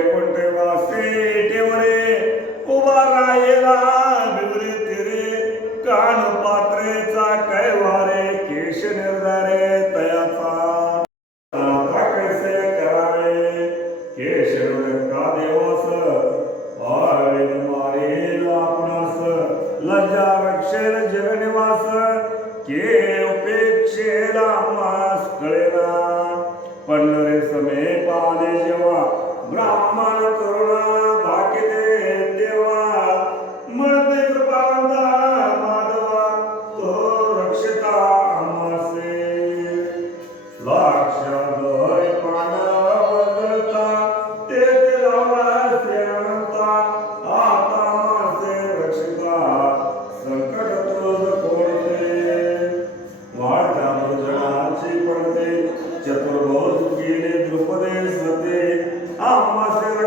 कोणते ठेवणे उभा राहिला बिवरी तिरे. कान पात्रेचा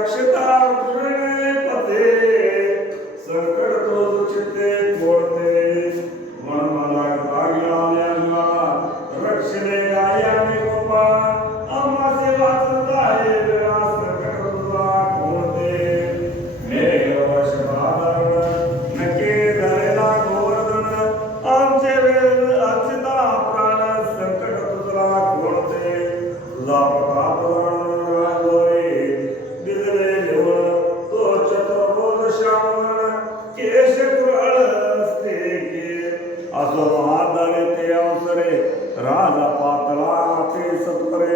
que você está, असो महादारे ते अवसरे राजा पातळा ते सत्वरे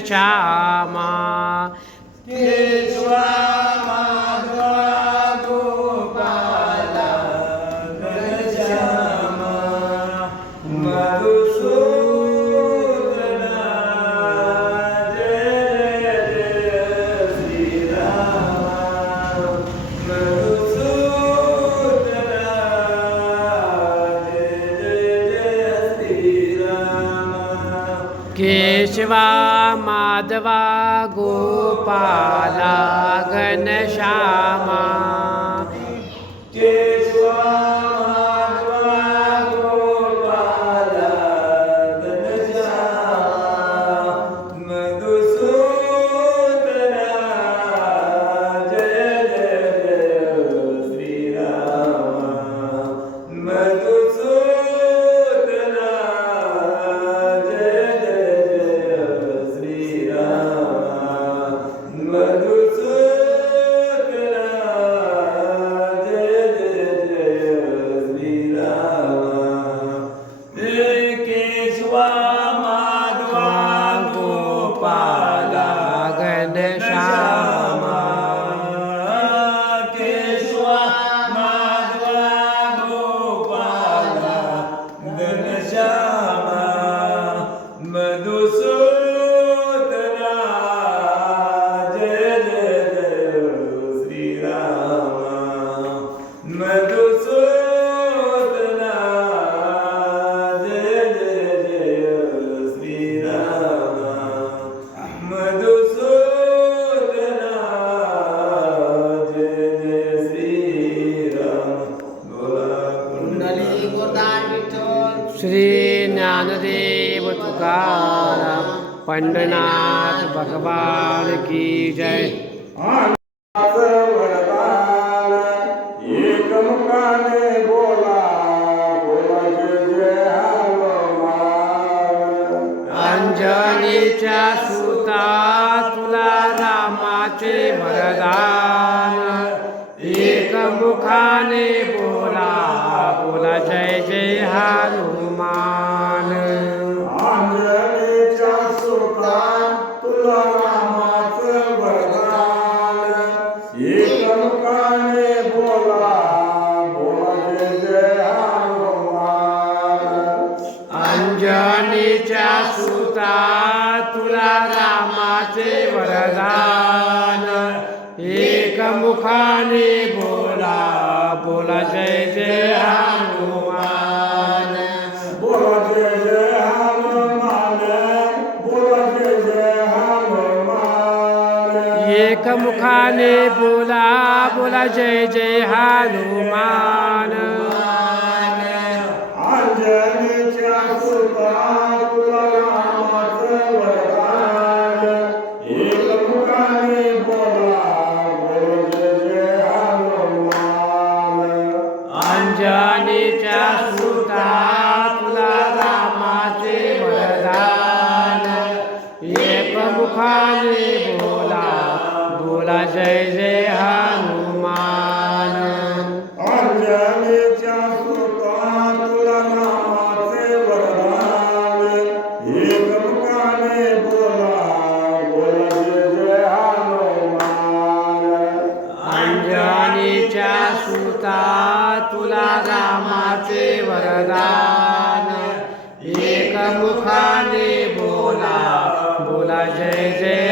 શ્યામા केशवा माधवा गोपाला घनश्यामा Hallelujah. श्री ज्ञानदेव तुकार पंडनाथ भगवान की जय। बोला अंजनीच्या तुला रामाचे वरदान एक एक मुखाने बोला बोला जय जय हनुमान। बोला जय जय हनुमान बोला जय जय हनुमान। एकमुखाने बोला बोला जय जय हनुमान। अंजनीच्या सुता एकमुखाने बोला बोला जय जय हनुमान. अंजनीच्या सुता तुला रामाचे वरदान. एकमुखाने बोला बोला जय जय हनुमान. अंजनीच्या सुता तुला रामाचे वरदान. एकमुखाने बोला बोला जय जय हनुमान